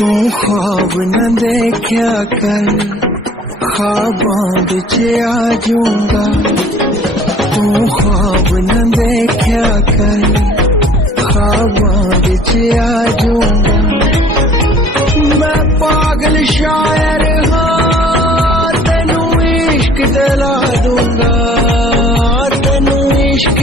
तू ख्वाब न देखा कर, ख्वाबां विच आ जाऊंगा। तू ख्वाब न देखा कर, ख्वाबां विच आ जाऊंगा। मैं पागल शायर हाँ, तेनू इश्क दिला दूंगा, तेनू इश्क